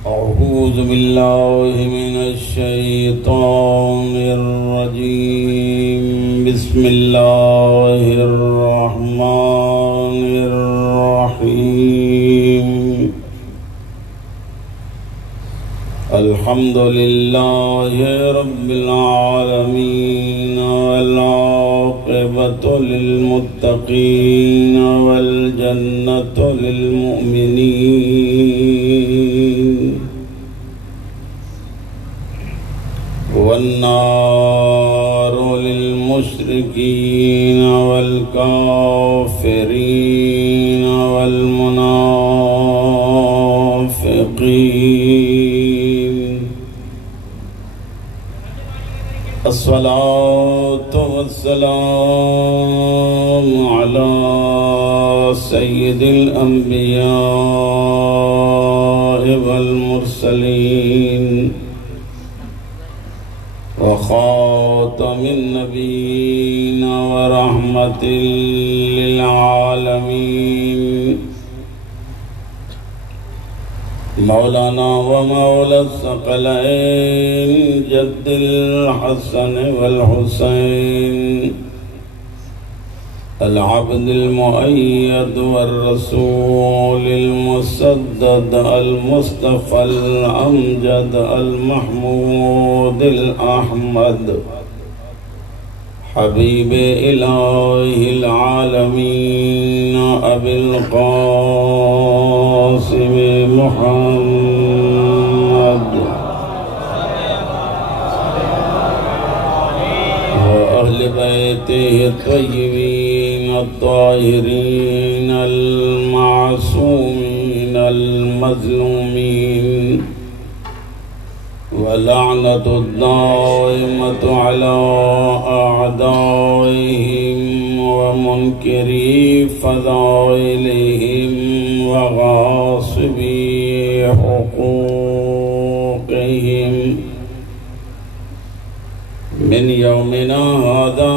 अऊज़ु बिल्लाहि मिनश्शैतानिर रजीम। बिस्मिल्लाहिर रहमानिर रहीम। अल्हम्दुलिल्लाहि रब्बिल आलमीन वल आक़िबतु लिल मुत्तक़ीन वल जन्नतु लिल मुमिनीन वन्नारु लिल मुश्रिकीन वल काफ़िरीन वल मुनाफ़िक़ीन। अस्सलातु वस्सलामु अला सय्यिदिल अंबिया वल मुरसलीन व खातमिन नबीय्यीन व रहमतिल लिल आलमीन मौलाना व मौला सकलैन जद्दिल हसन वल हुसैन अल अब्दुल मुअय्यद वर रसूलिल मुसद्दद अल मुस्तफ़ल अमजद अल महमूदिल अहमद हबीब इलाहिल आलमीन अबिल क़ासिम मुहम्मद व अहले बैतिहि तय्यबीन अत्ताहिरीन अल मासूमीन अल मज़लूमीन वलानतु दाइमतु अला अअदाइहिम व मुनकिरी फ़ज़ाइलिहिम व गासिबी हुक़ूक़िहिम मिन यौमिना हाज़ा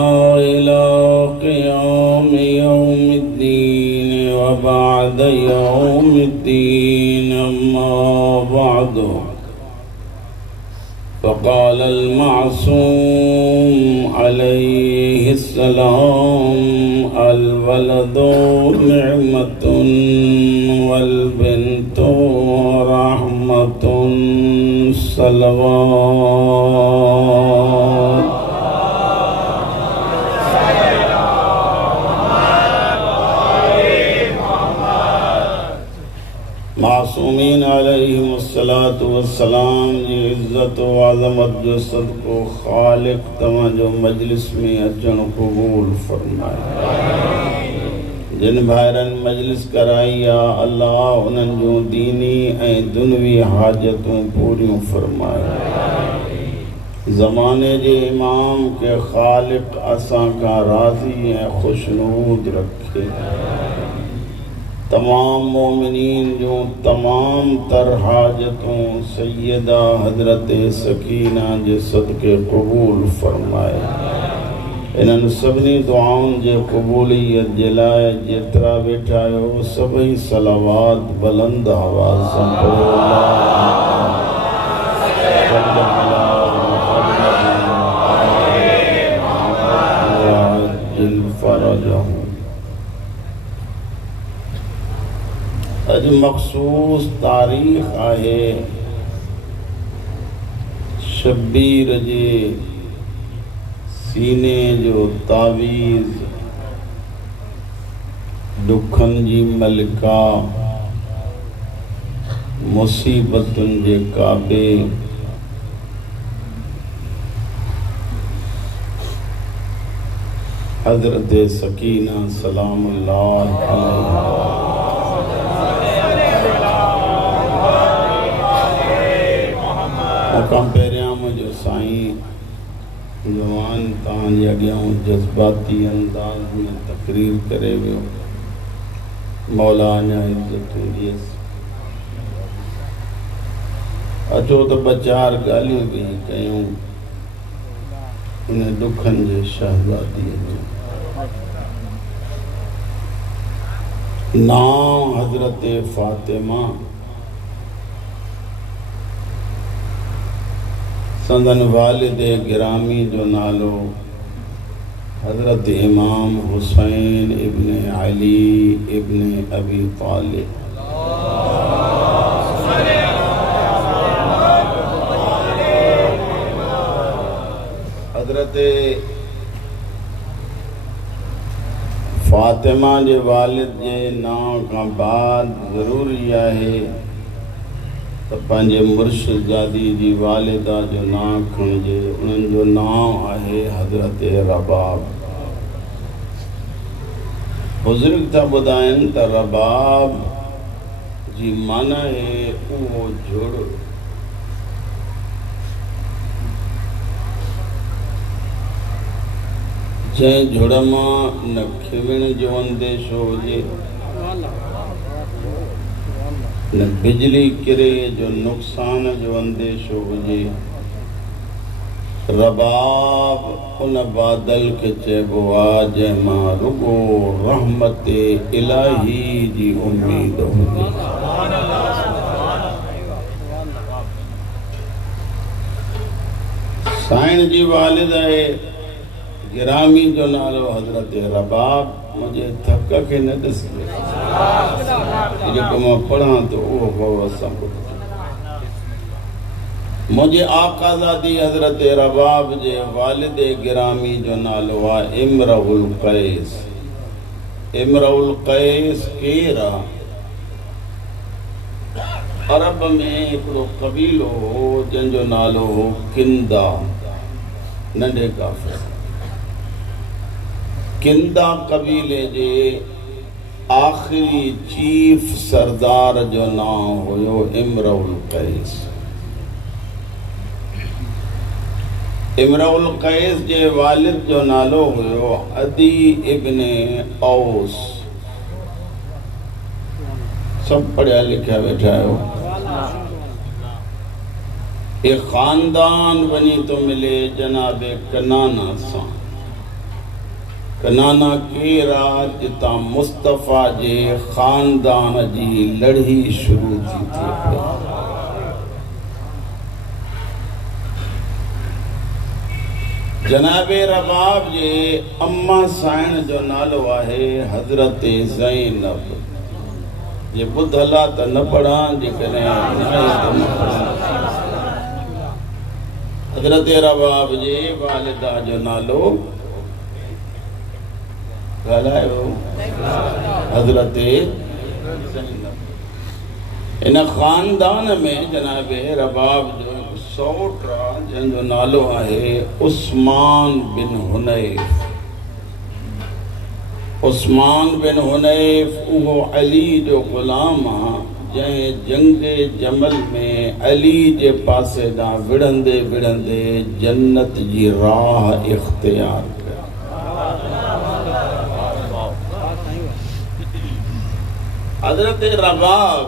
इला क़ियाम यौमिद्दीन व बअद यौमिद्दीन अम्मा बअद। फ़क़ाल अल-मासूम अलैहिस्सलाम अल वलदु निअमतुन वल बिन्तु रहमतुन सलवात। मासूमीन अलैहिमुस्सलातु वस्सलाम जी इज़्ज़त व अज़मत जो सदको खालिक तव्हां जो मजलिस में अचण क़बूल फरमाए। जिन भाइरनि मजलिस कराई आहे अल्लाह उन्हनि जूं दीनी ऐं दुनवी हाजतूं पूरियूं फरमाए। ज़माने जे इमाम के खालिक असां खां राज़ी ऐं खुशनूद रखे। तमाम मोमिनीन जो तमाम तर हाजतों सैयदा हजरत सकीना जे सदके क़बूल फरमाए। इन्हनि सभिनी दुआउनि जे क़बूलियत जे लाइ जेतिरा वेठा आहियो सभई सलावात बुलंद आवाज़ सां पढ़ो। अज मखसूस तारीख़ आहे शब्बीर जे सीने जो तावीज़ दुखन जी मलिका मुसीबतुन जे काबे हज़रत सकीना सलामुल्लाह अलैहा। मक़ाम पहिरियां मुंहिंजो साईं जवान तव्हांजे अॻियां जज़्बाती अंदाज़ में तक़रीर करे वियो। मौला अञा इज़्ज़तूं ॾियसि। अचो त ॿ चारि ॻाल्हियूं बि कयूं उन दुखनि जे शहज़ादीअ जो। नाम हजरत फातिमा संदन वालिद गिरामी जो नालो हजरत इमाम हुसैन इब्ने अली इब्ने अबी तालिब। हजरत फातिमा जे वालिद जे नाम का बाद ज़रूरी है तो पंहिंजे मुर्शिदादी जी वालिदा जो नाम खणिजे। उन्हनि जो नाम आहे हज़रत रबाब। बुज़ुर्ग था ॿुधाइनि त रबाब जी माना है उहो जुड़ जंहिं जुड़ मां न खिवण जो अंदेशो हुजे, न बिजली किरे जो नुक़सान जो अंदेशो हुजे। रबाब उन बादल के चइबो आहे जंहिं मां रुगो रहमत इलाही जी उम्मीद हुजे। साईं जी वालिद आहे गिरामी जो नालो हजरत रबाब। मुझे थक के न ॾिसजे जेको मां पढ़ां तो उहो गौर सां ॿुधो। मुझे आकाज़ादी हजरत रबाब जे वालिद गिरामी जो नालो आहे इमरुल कैस। इमरुल कैस केर आहे? अरब में हिकिड़ो कबीलो हो जंहिंजो नालो हो किंदा। नंढे काफ़िर किंदा कबीले जे आखिरी चीफ सरदार जो नाम हुयो इमरुल कैस। इमरुल कैस जे वालिद जो नालो हुयो अदी इब्ने औस। सब पढ़िया लिखिया वेठा आहियो। ये खानदान वञी तो मिले जनाबे कनाना सां। कनाना केर आहे? जितां मुस्तफ़ा जे खानदान जी लड़ी शुरू थी थिए। जनाबे रबाब जे अम्मा साइण जो नालो आहे हजरत ज़ैनब। ये ॿुधल त न पढ़ां, जेकॾहिं न पढ़ां। हजरत रबाब जे वालिदा जो नालो ॻाल्हायो हजरत ज़ैनब। इन खानदान में जनाबे रबाब जो सौट आहे जंहिंजो नालो आहे उस्मान बिन हुनैफ। उस्मान बिन हुनैफ उहो अली जो ग़ुलाम आहे जंहिं जंग जमल में अली जे पासे ॾांहुं विढ़ंदे विढ़ंदे जन्नत जी राह इख्तियार कई। हजरत रबाब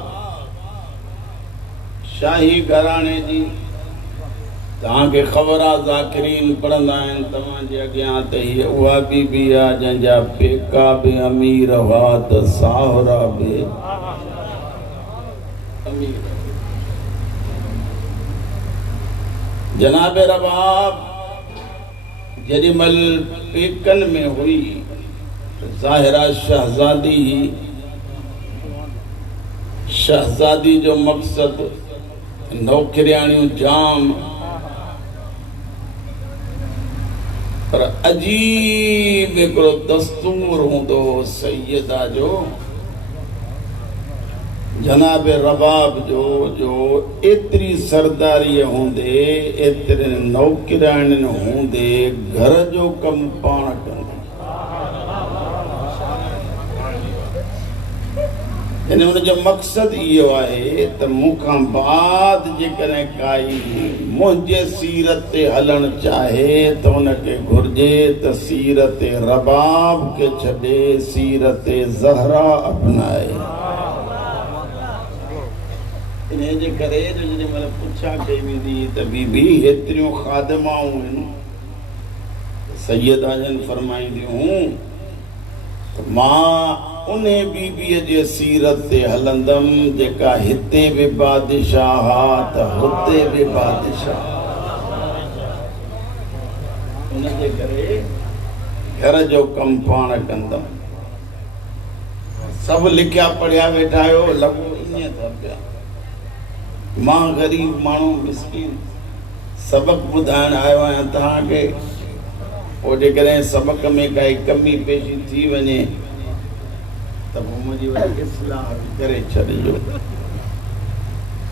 शाही घराणे जी तव्हांखे ख़बर आहे। ज़ाकिरीन पढ़ंदा आहिनि तव्हांजे अॻियां त हीअ उहा बीबी आहे जंहिंजा पेका बि अमीर हुआ त साहुरा बि अमीर। जनाब रबाब जेॾीमहिल पेकनि में हुई ज़ाहिरा शहज़ादी जो मक़सद नौकरियाणियूं जाम, पर अजीब हिकिड़ो दस्तूर हूंदो सैयदा जो जनाब रबाब जो एतिरी सरदारी हूंदे एतिरे नौकराणियुनि हूंदे घर जो कमु पाण कंदे। इन उनजो मक़सदु इहो आहे त मूंखां बाद जेकॾहिं काई मुंहिंजे सीरत ते हलणु चाहे त उनखे घुर्जे त सीरत रबाब खे छॾे सीरत ज़हरा अपनाए। इन जे करे जेॾीमहिल पुछा कई वेंदी त बीबी हेतिरियूं ख़ादिमाऊं आहिनि, सैयदा जन फरमाईंदियूं त मां उन बीबीअ जे सीरत ते हलंदमि जेका हिते बि बादशाह हा त हुते बि बादशाह। उनजे करे घर जो कम पाण कंदम सब लिखिया पढ़िया वेठा आयो लॻो ईअं था पिया मां ग़रीब माण्हू मिसकीन सबक ॿुधाइण आयो आहियां तव्हांखे पोइ जेकॾहिं सबक में काई कमी पेशी थी वञे त पोइ मुंहिंजी वरी इस्लाह करे छॾिजो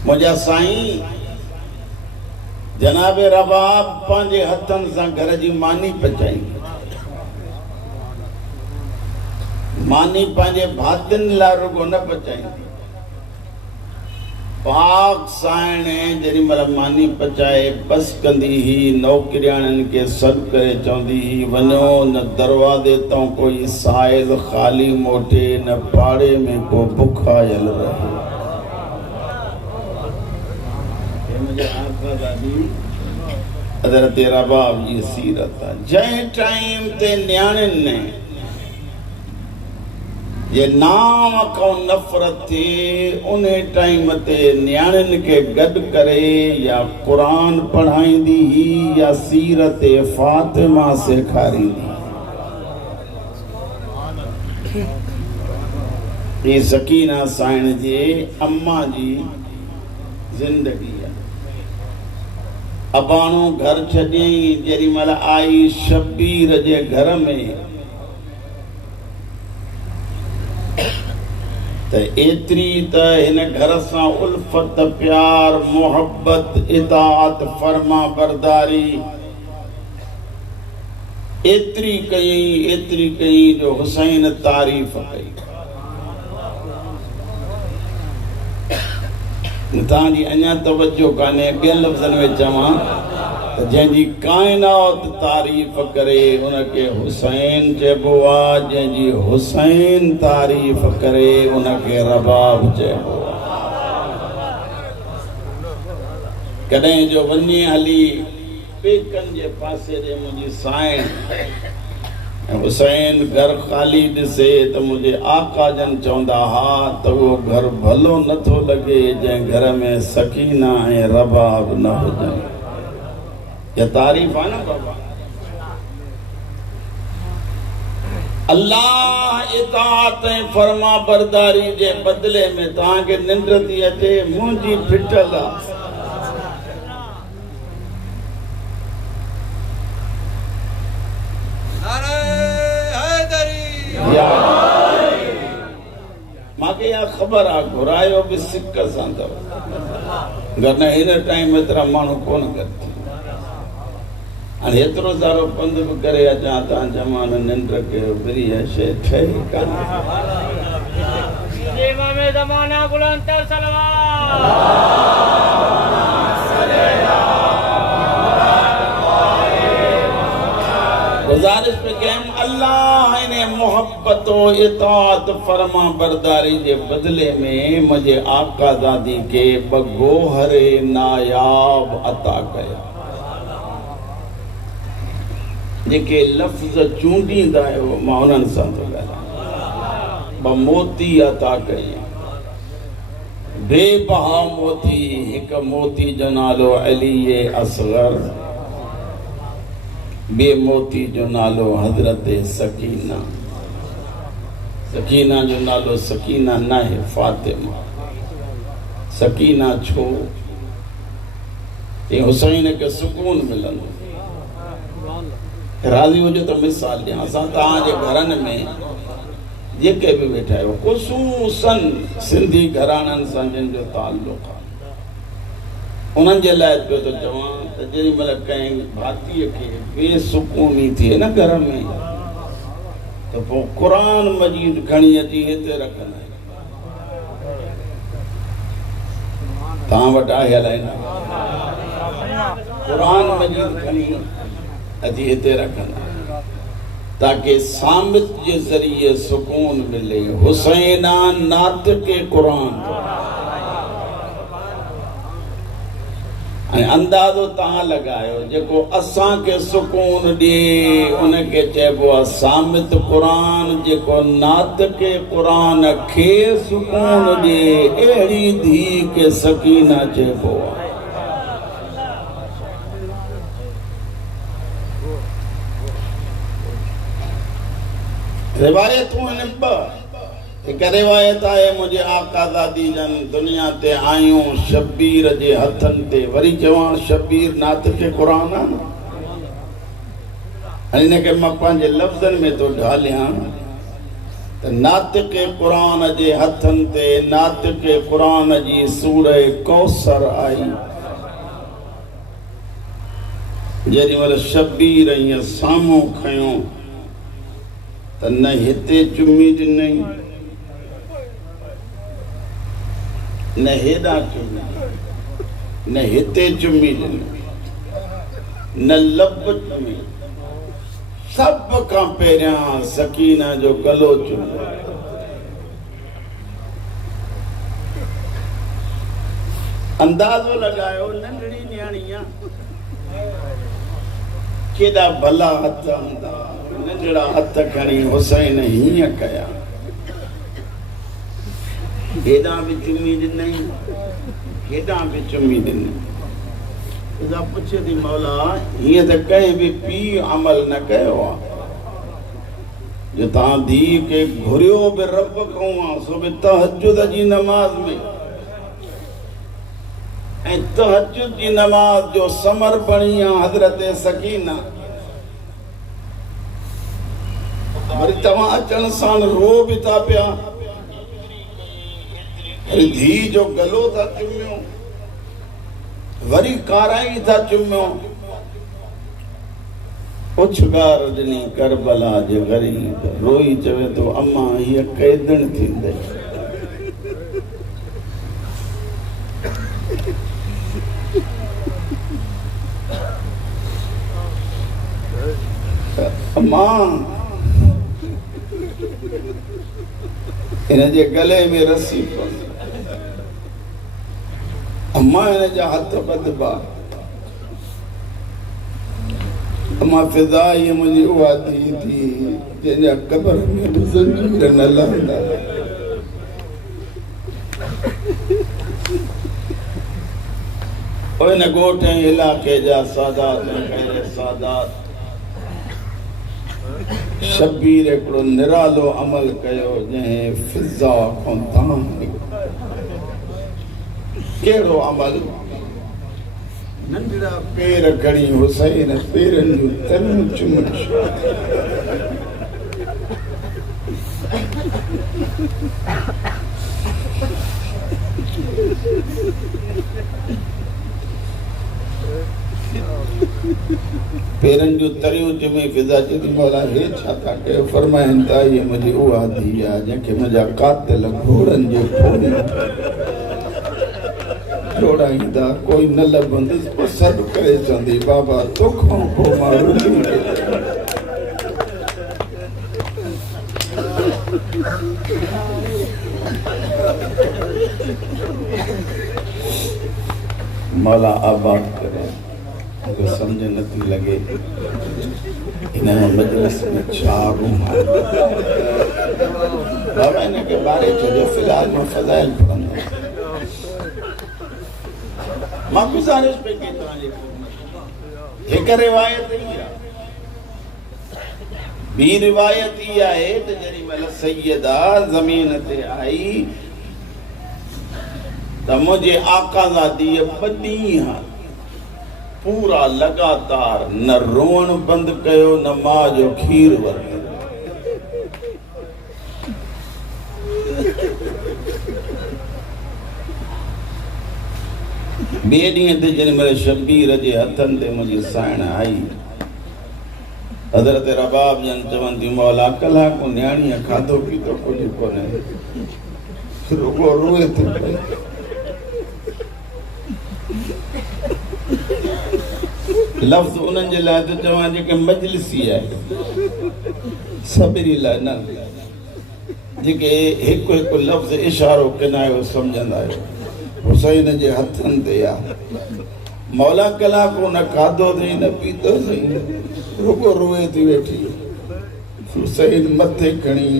मुंहिंजा साईं जनाब रबाब पंहिंजे हथनि सां घर जी मानी पचाईंदी मानी पंहिंजे भातियुनि लाइ रुगो न पचाईंदी पाक साइण जेॾी महिल मानी पचाए बस कंदी ही नौकिरियाणनि खे सॾु करे चवंदी ही वञो न दरवाज़े तां कोई साइल ख़ाली मोटे न पाड़े में को बुखायल रहे हज़रत रबाब जी सीरत आहे जंहिं टाइम ते न्याणियुनि ने ये नाम खां नफ़रत थिए उन टाइम ते न्याणियुनि खे गॾु करे या क़ुरान पढ़ाईंदी ही या सीरत फातिमा सेखारींदी ये सकीना साइण जे अम्मा जी ज़िंदगी आहे अबाणो घर छॾियईं जेॾी महिल आई शबीर जे घर में त एतिरी त हिन घर सां उल्फत प्यार मोहब्बत इताअत फर्मा बरदारी एतिरी कई जो हुसैन तारीफ़ कई तव्हांजी अञा तवज्जो कान्हे ॿियनि लफ़्ज़नि में चवां त जंहिंजी काइनात तारीफ़ करे उनखे हुसैन चइबो आहे जंहिंजी हुसैन तारीफ़ करे उनखे रबाब चइबो आहे कॾहिं जो वञे हली पेकनि जे पासे ॾे मुंहिंजी साइण हुसैन घर ख़ाली ॾिसे त मुंहिंजे आका जन चवंदा हा त उहो घर भलो नथो लॻे जंहिं घर में सकीना ऐं रबाब न हुजनि या तारीफ़ आहे न बाबा अल्लाह इताअत ऐं फर्मा बरदारी जे बदिले में तव्हांखे निंड थी अचे मुंहिंजी फिटल आहे मांखे या ख़बर आहे घुरायो बि सिक सां अथव घर न हिन टाइम एतिरा माण्हू कोन गॾु हाणे एतिरो सारो पंधु बि करे अचां तव्हां जमान निंड कयो वरी इहा शइ ठहे कान्हे गुज़ारिश पे कयमि अल्लाह इन मोहब्बत इताअत फर्मा बरदारी जे बदिले में मुंहिंजे आका दादी खे ॿ गोहरे नायाब अता कया जेके लफ़्ज़ चूंडींदा आहियो मां उन्हनि सां थो ॻाल्हायां ॿ मोती अता कई बेबहा मोती हिकु मोती जो नालो अली असगर बे मोती जो नालो हज़रत सकीना सकीना जो नालो सकीना न है फातिमा सकीना छो ये हुसैन के सुकून मिलंदो राज़ी हुजो तो मिसाल ॾियां असां तव्हांजे घरनि में जेके बि वेठा आहियो ख़ुसूसन सिंधी घराणनि सां जिन जो ताल्लुक़ आहे उन्हनि जे लाइ पियो थो चवां त जेॾी महिल कंहिं भातीअ खे बेसुकूनी थिए न घर में त पोइ क़ुरान मजीद खणी अची हिते रखंदा आहिनि तव्हां वटि आहे अलाए न क़ुरान मजीद खणी अची हिते रखंदा ताकि सामित जे ज़रिए सुकून मिले हुसैना नात के क़ुरान अंदाज़ो तव्हां लॻायो जेको असांखे सुकून ॾिए उनखे चइबो आहे सामित क़ुरान जेको नात के क़ुरान खे सुकून ॾिए अहिड़ी धीउ खे सकीना चइबो आहे रिवायतूं आहिनि ॿ। हिकु रिवायत आहे मुंहिंजे आका ज़ादी जन दुनिया ते आयूं शबीर जे हथनि ते। वरी चवां शबीर नात खे क़ुरान आहे न, हिनखे मां पंहिंजे लफ़्ज़नि में थो ढालियां त नातिक़ क़ुरान जे हथनि ते नातिक़ क़ुरान जी सूरह कौसर आई। जेॾी महिल शबीर ईअं साम्हूं खयूं त न हिते चुमी ॾिनई न हेॾां चुमी, न हिते चुमी ॾिनई न लब चुमी। सब खां पहिरियां सकीना जो गलो चुमियो। अंदाज़ो लॻायो नंढड़ी न्याणी आहे, केॾा भला हथ हूंदा। नंढड़ा हथ खणी हुसैन हीअं कया, हेॾां बि चुमी ॾिनई हेॾां बि चुमी ॾिनई। इहा पुछे थी मौला हीअं त कंहिं बि पीउ अमल न कयो आहे, जो तव्हां धीउ खे घुरियो बि रब खां आहे, सो बि तहजुद जी नमाज़ में। ऐं तहजुद जी नमाज़ जो समर बणी आहे हज़रत सकीना। वरी तव्हां अचण सां रो बि था पिया, वरी धीउ जो गलो था चुमियो, वरी काराई था चुमियो। पुछगार ॾिनी करबला जे ग़रीब, रोई चवे थो अम्मा हीअ कैदण थींदे। अम्मा हिन जे गले में रस्सी पवंदी, अम्मा हिन जा हथ ॿधबा। अम्मा फिज़ा हीअ मुंहिंजी उहा धीउ थी जंहिंजा कबर में बि ज़ंजीर न लहंदा। हिन ॻोठ ऐं इलाइक़े जा सादात ऐं ग़ैर सादात शबीर हिकिड़ो निरालो अमल कयो जंहिं फिज़ा खां दाम निकितो। कहिड़ो अमल? नंढड़ा पेर खणी हुसैन पेरनि जूं तनूं चुमण। पेरनि जूं तरियूं चुमी। फिज़ा चई थी मौला हे छा था कयो? फरमाइनि था हीअ मुंहिंजी उहा धीउ आहे जंहिंखे मुंहिंजा कातिल घोड़नि जे जोड़ाईंदा कोई न लभंदुसि, पोइ सॾु करे चवंदी बाबा तोखां पोइ मां रुली मौला आबाद करे। मूंखे सम्झ नथी लॻे हिन मजलिस में छा रूम आहे। बाबा हिनखे ॿारे छॾियो, फ़िलहाल मां फ़ज़ाइल पढ़ंदुमि। मां गुज़ारिश पई कई तव्हांजे हिकु रिवायत ई आहे। ॿी रिवायत ई आहे त जेॾी महिल सैयदा ज़मीन ते आई त मुंहिंजे आका ज़ादीअ 2 ॾींहं पूरा लगातार न रोअण बंदि कयो न मां जो खीर वरितो। ॿिए ॾींहं ते जेॾी महिल शबीर जे हथनि ते मुंहिंजी साइण आई, हज़रत रबाब जन चवनि थियूं मौला कलाकु न्याणीअ खाधो पीतो कुझु कोन्हे, रुॻो रोए थी पई। लफ़्ज़ उन्हनि जे लाइ त चवां जेके मजलिसी आहे, सभिनी लाइ न, जेके हिकु हिकु लफ़्ज़ इशारो किनायो सम्झंदा आहियो। हुसैन जे हथनि ते आहे, मौला कलाको न खाधो अथई न पीतो अथई, रुॻो रोए थी वेठी। हुसैन मथे खणी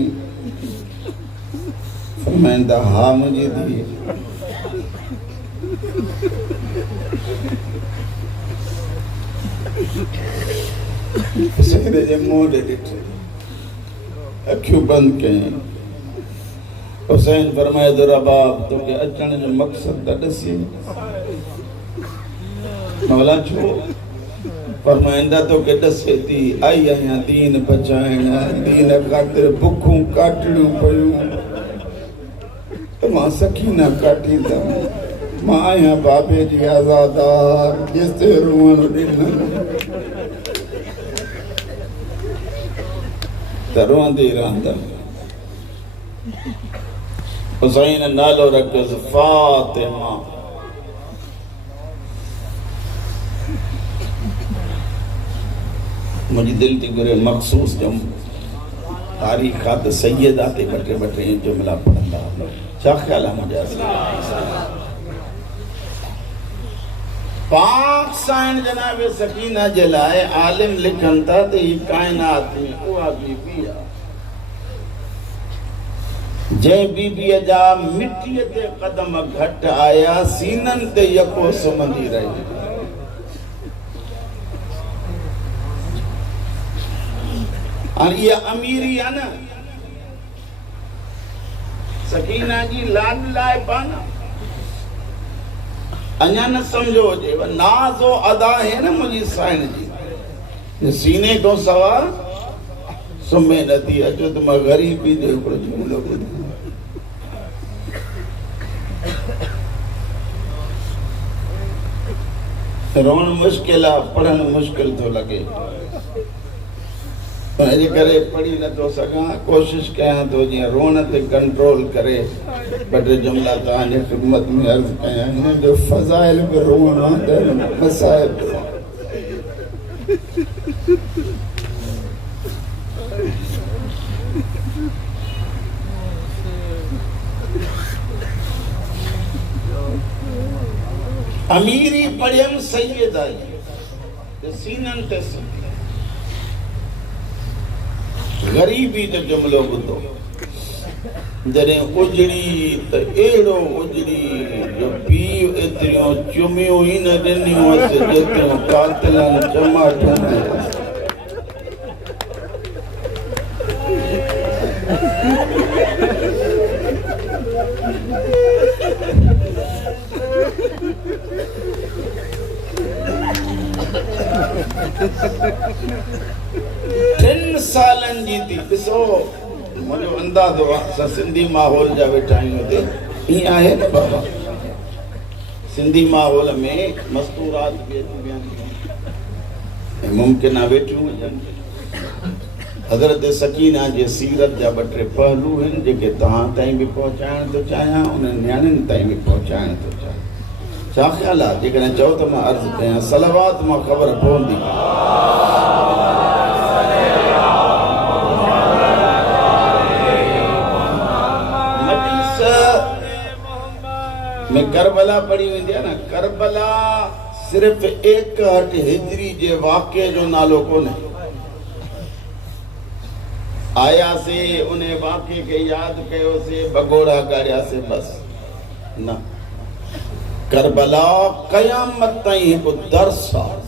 फरमाईंदा हा मुंहिंजी धीउ, हुसैन जे मुंहुं ॾे ॾिठे अखियूं बंद कयईं। हुसैन फरमाए तो रबाब तोखे अचण जो मक़सद त ॾसी। मौला छो? फरमाईंदा तोखे ॾसे थी आई आहियां दीन बचाइण, दीन ख़ातिर बुखूं काटणियूं पयूं त मां सकीना काटींदमि। मां आहियां बाबे जी आज़ादार जेसिते रुअण ॾिनमि त रोअंदी रहंदमि। हुसैन नालो रखियोसि फातिमा। मुंहिंजी दिलि थी घुरे मखसूस ॼम तारीख़ त सैयदा ते ॿ टे जुमिला पढ़ंदा। छा ख़्याल आहे मुंहिंजा? पाक साइण जनाब सकीना जे लाइ आलिम लिखनि था त ही काइनात में उहा बीबी आहे जंहिं बीबीअ जा मिटीअ ते क़दम घटि आया, सीननि ते यको सुम्हंदी रही। हाणे इहा अमीरी आहे न सकीना जी लाड लाइबा न अञा न सम्झो हुजेव। नाज़ो अदा है न मुंहिंजी साइण जी, सीने खां सवा सुम्हे नथी। अचो त मां ग़रीबी जो हिकिड़ो जुमिलो ॿुधायां। रोअण मुश्किल आहे, पढ़णु मुश्किल थो लॻे, हिन करे पढ़ी नथो सघां। कोशिशि कयां थो जीअं रोअण ते कंट्रोल करे ॿ टे जुमिला तव्हांजे ख़िदमत में अर्ज़ कयां। हिन जो फ़ज़ाइल बि रोअण आहे, मसाइल बि। अमीरी पढ़ियमि सैयदा जी सीननि ते सुम्ही। ग़रीबी जो जुमिलो ॿुधो। जॾहिं उजड़ी त अहिड़ो उजड़ी जो पीउ एतिरियूं चुमियूं ई न ॾिनियूं हुअसि जेतिरियूं कातिलनि चमाटियूं ॾिनसि। टिन सालनि जी थी। ॾिसो मुंहिंजो अंदाज़ो आहे असां सिंधी माहौल जा वेठा आहियूं हिते। ईअं आहे न बाबा, सिंधी माहौल में मस्तूरात बि अची मुमकिन आहे वेठियूं हुजनि। हज़रत सकीना जे सीरत जा ॿ टे पहलू आहिनि जेके तव्हां ताईं बि पहुचाइण थो चाहियां, उन्हनि नियाणियुनि ताईं बि पहुचाइण थो चाहियां। छा ख़्याल आहे? जेकॾहिं चओ त मां अर्ज़ु कयां। सलवात मां ख़बर पवंदी। में करबला पढ़ी वेंदी आहे न। करबला सिर्फ़ 61 हिजरी जे वाक़े जो नालो कोन्हे। आयासीं उन वाक़े खे यादि कयोसीं, भगोड़ा ॻाढ़ियासीं, बस न। करबला क़यामत ताईं हिकु दर्स आहे।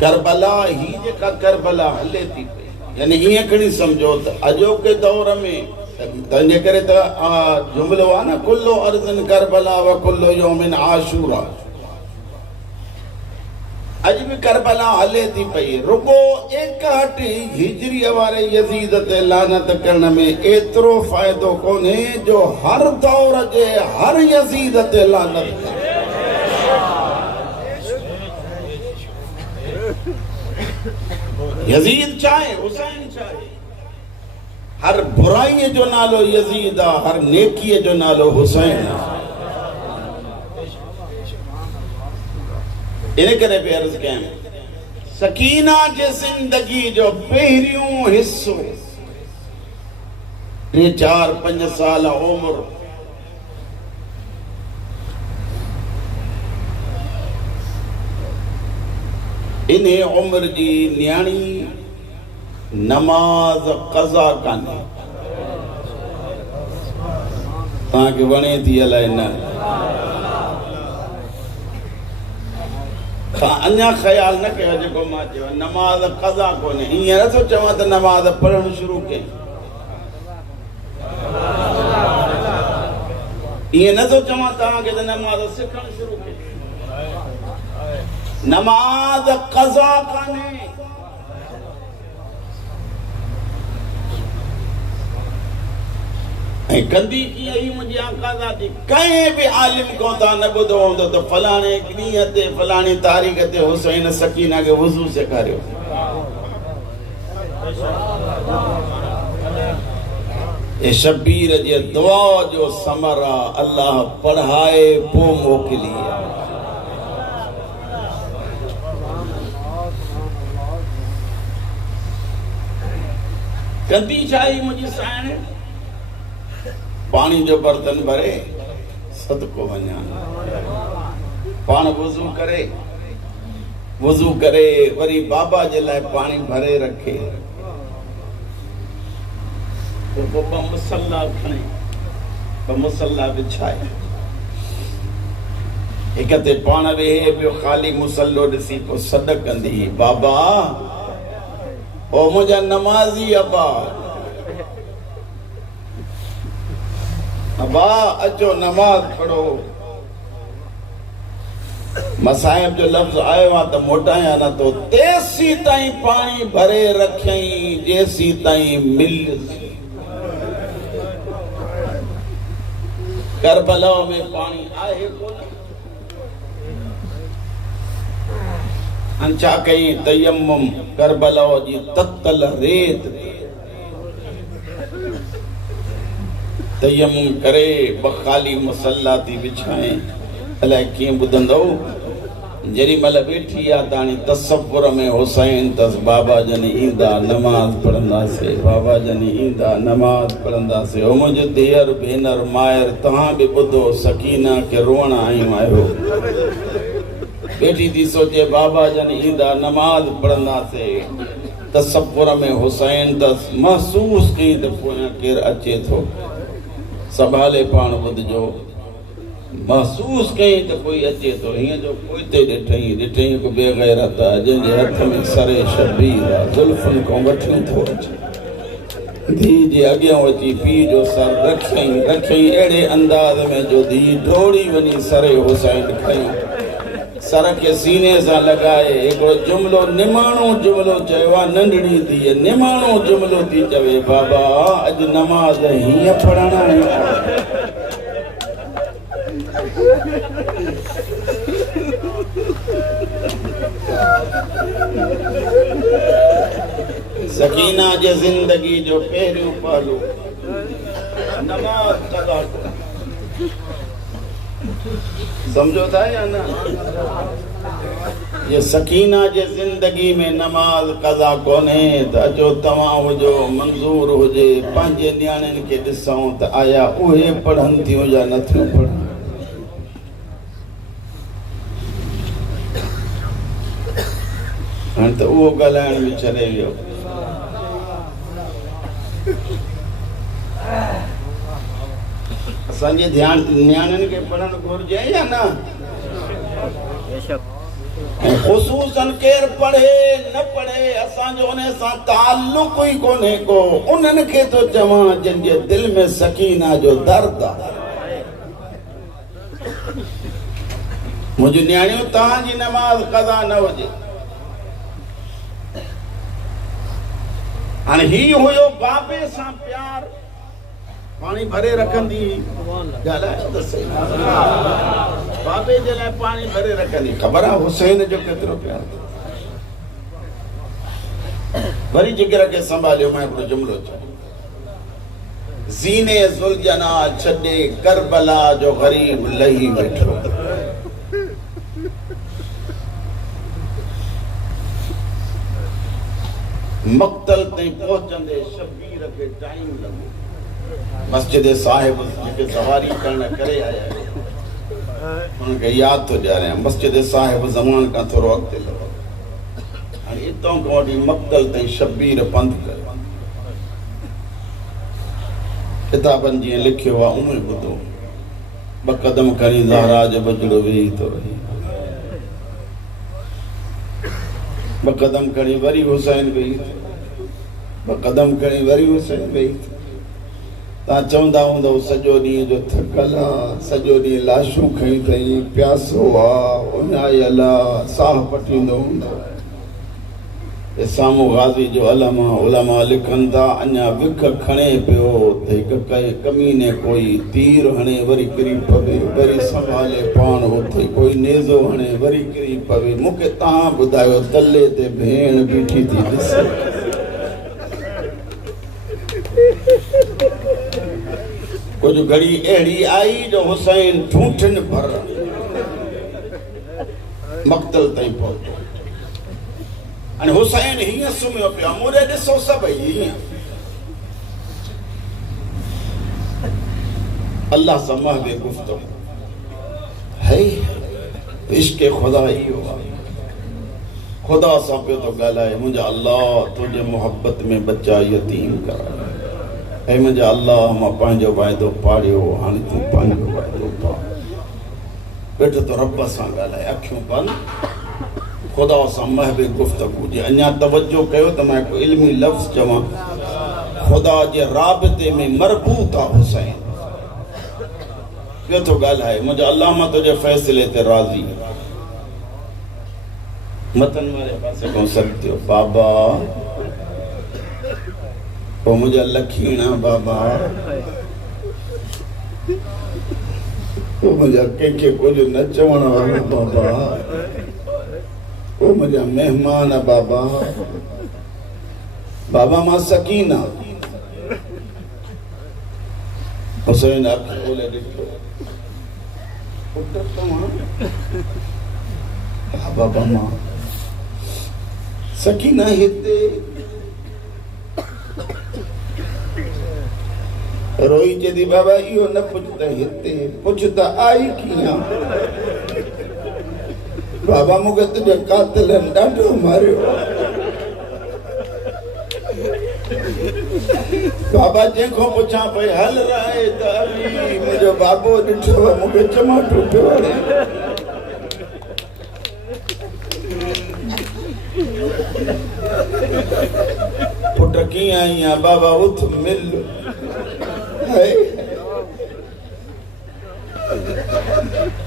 करबला ही जेका करबला हले थी पई, यानी ईअं खणी सम्झो त अॼोके दौर में तंहिंजे करे त जुमिलो आहे न, कुल्लो अर्ज़न करबला व कुल्लो यौमिन आशूरा। अॼु बि करबला हले थी पई। रुगो 61 हिजरीअ वारे यज़ीद ते लानत करण में एतिरो फ़ाइदो कोन्हे जो हर दौर जे हर यज़ीद ते लानत करे। यज़ीद चाहे, हुसैन चाहे, हर बुराई जो नालो यज़ीद आहे, हर नेकीअ जो नालो हुसैन आहे। इन करे बि अर्ज़ कयां, सकीना जे ज़िंदगी जो पहिरियों हिस्सो 3-4-5 साल उम्र, इन उम्र जी न्याणी नमाज क़ज़ा कान्हे। तव्हांखे वणे थी अलाए न? अन्या ख्याल न कयो जेको मां चयो नमाज क़ज़ा कोन्हे ईअं नथो चवां त नमाज पढ़णु शुरू कई ईअं नथो चवां तव्हांखे त नमाज सिखणु शुरू कई नमाज क़ज़ा कान्हे ऐं कंदी कीअं ई मुंहिंजी आकाज़ा थी कंहिं बि आलिम खां तव्हां न ॿुधो हूंदो त फलाणे ॾींहं ते फलाणी तारीख़ ते हुसैन सकीना खे वुज़ू सेखारियो ए शबीर जे दुआ जो समर आहे अल्लाह पढ़ाए पोइ मोकिली कंदी छा ई मुंहिंजी साइण पानी जो बर्तन भरे सदको वञा पाण वुज़ू करे वरी बाबा जे लाइ पानी भरे रखे ॿ मुसल्ला खणे ॿ मुसल्ला बिछाए हिक ते पाण वेहे ॿियो ख़ाली मुसल्लो ॾिसी पोइ सॾ कंदी बाबा ओ मुंहिंजा नमाज़ी अबा अबा अचो नमाज पढ़ो मसाइब जो लफ्ज़ आयो आहे त मोटाया न तो तेसी ताईं पानी भरे रखई जेसी ताईं मिल करबला में पानी आहे कोन अंचा कई तयम्मुम करबला जी तत्तल रेत तयम्मुम करे बखाली मुसल्ला थी बिछाए अलाए कीअं ॿुधंदो जेॾी महिल वेठी आहे ताणी तसव्वुर में हुसैन तस बाबा जन ईंदा नमाज़ पढ़ंदासीं बाबा जन ईंदा नमाज़ पढ़ंदासीं ओ मुंहिंजो धीअर भेनर मायर तव्हां बि ॿुधो सकीना खे रोअण आयूं आहियो बेटी थी सोचे बाबा जन ईंदा नमाज़ पढ़ंदासीं तसव्वुर में हुसैन तस महसूस कई त पोयां केरु अचे थो संभाले पाण ॿुधजो महसूस कई त कोई अचे थो हीअं जो पोइते ॾिठई हिकु बेग़ैरत आहे जंहिंजे हथ में सरे शबीर आहे ज़ुल्फ़ुनि खां वठी थो अचे धीउ जे अॻियां अची पीउ जो सर रखियईं अहिड़े अंदाज़ में जो धीउ डोड़ी वञी सरे हुसैन खईं सर खे सीने सां लॻाए हिकिड़ो जुमिलो निमाणो जुमिलो चयो आहे नंढड़ी धीअ निमाणो जुमिलो थी चवे बाबा अॼु नमाज़ हीअं पढ़णा सकीना जे ज़िंदगी जो पहिरियों पहलू नमाज़ क़ज़ा समझो था या ना ये सकीना जे जिंदगी में नमाज क़ज़ा कोन्हे त अचो तव्हां हुजो मंज़ूर हुजे पंहिंजे नियाणियुनि खे ॾिसूं त आया उहे पढ़नि थियूं या नथियूं पढ़नि हाणे त उहो ॻाल्हाइण बि छॾे वियो असांजे नियाणियुनि खे पढ़णु घुरिजे या न ख़ुसूसन केरु पढ़े न पढ़े असांजो उन सां ताल्लुक ई कोन्हे को उन्हनि खे थो चवां जिनजे दिलि में सकीना जो दर्द आहे मुंहिंजी नियाणियूं तव्हांजी नमाज़ क़ज़ा न हुजे हाणे ही हुयो बाबे सां प्यार पानी भरे रखंदी ॻाल्हायो त सही बाबे जे लाइ पानी भरे रखंदी ख़बर आहे हुसैन जो केतिरो प्यार वरी जिगर खे संभालियो मां हिकिड़ो जुमिलो चयो ज़ीने ज़ुलजना छॾे करबला जो ग़रीब लही वेठो मक़तल ताईं पहुचंदे शबीर खे टाइम लॻो मस्जिद साहिब जेके सवारी करण करे आया उनखे यादि थो ॾियारियां मस्जिद साहिब ज़मान खां थोरो अॻिते लॻो हाणे हितां खां वठी मक़तल ताईं शबीर पंधु कयो किताबनि जीअं लिखियो आहे उहो ॿुधो ॿ क़दम खणी ज़हरा जो बदिलो वेही थो रहे बकदम खणी वरी हुसैन वेही बकदम खणी वरी हुसैन वेही तव्हां चवंदा हूंदव सॼो ॾींहं जो थकल आहे सॼो ॾींहुं लाशूं खई अथई प्यासो आहे उञायल आहे साहु पटींदो हूंदो साम्हूं गाज़ी जो उलमा लिखनि था अञा विख खणे पियो त हिकु कमीने कोई तीर हणे वरी किरी पवे वरी संभाले पाण उथे कोई नेज़ो हणे वरी किरी पवे मूंखे तव्हां ॿुधायो तले ते भेण बीठी थी ॾिसे कुछ घड़ी अहिड़ी आई जो हुसैन ठूठनि भर मक़तल ताईं पहुतो अने हुसैन हीअं सुम्हियो पियो मूंखे ॾिसो सभई हीअं अल्लाह सां महबे गुफ़्तगू है इश्क़ खुदा इहो आहे खुदा सां पियो थो ॻाल्हाए मुंहिंजा अल्लाह तुंहिंजे मोहब्बत में बच्चा यतीम कराए ऐं मुंहिंजा अल्लाह मां पंहिंजो वाइदो पाड़ियो हाणे तूं पंहिंजो वाइदो पाड़ वेठो तो रब सां ॻाल्हाए अखियूं बंदि खुदा सां महबे गुफ़्तगू जे अञा तवज्जो कयो त मां हिकु इल्मी लफ़्ज़ चवां खुदा जे राबिते में मरबूत आहे हुसैन पियो थो ॻाल्हाए मुंहिंजा अल्लाह मां तुंहिंजे फ़ैसिले ते राज़ी मतन वारे पासे खां सॾु थियो बाबा ओ मुंहिंजा लखीणा बाबा ओ मुंहिंजा कंहिंखे कुझु न चवण वारो बाबा ओ मुंहिंजा महिमान बाबा बाबा मां सकीना हुसैन अखि खोले ॾिठो पुट तव्हां हा बाबा मां सकीना हिते रोई चेदी बाबा इहो न पुछ त हिते पुछ त आई कीअं बाबा मूंखे तुंहिंजे कातिलनि ॾाढो मारियो बाबा जंहिंखां पुछां पई हल रहे त अली मुंहिंजो बाबो ॾिठो मूंखे चमाटो पियो हणे पुट कीअं आई आहे बाबा उथ मिल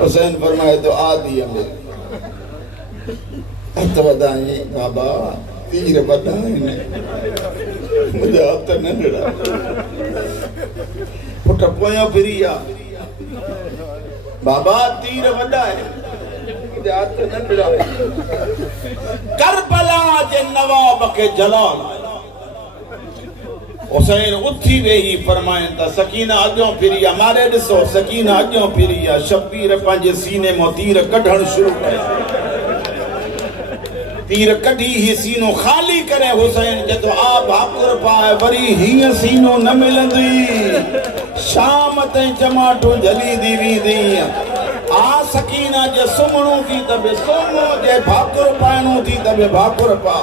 हुसैन फरमाए तो आदि में हथ वधाई बाबा तीर वधाए मुझे हथ नंढड़ा पुट पोयो फिरी आ बाबा तीर वधाए मुझे हथ नंढड़ा करबला जे नवाब के जलाल हुसैन उथी वेही फरमाए त सकीना अॻियों फिरी आ मारे ॾिसो सकीना अॻियों फिरी आ शबीर पंहिंजे सीने मां तीर कढणु शुरू कयो तीर कढी ही सीनो ख़ाली करे हुसैन जदो आ भाकुर पाए वरी हीअं सीनो न मिलंदी शाम ताईं चमाटो जली दी वेंदी आ सकीना जे सुम्हणो थी त बि सुम्ह जे भाकुर पाइणो थी त बि भाकुर पा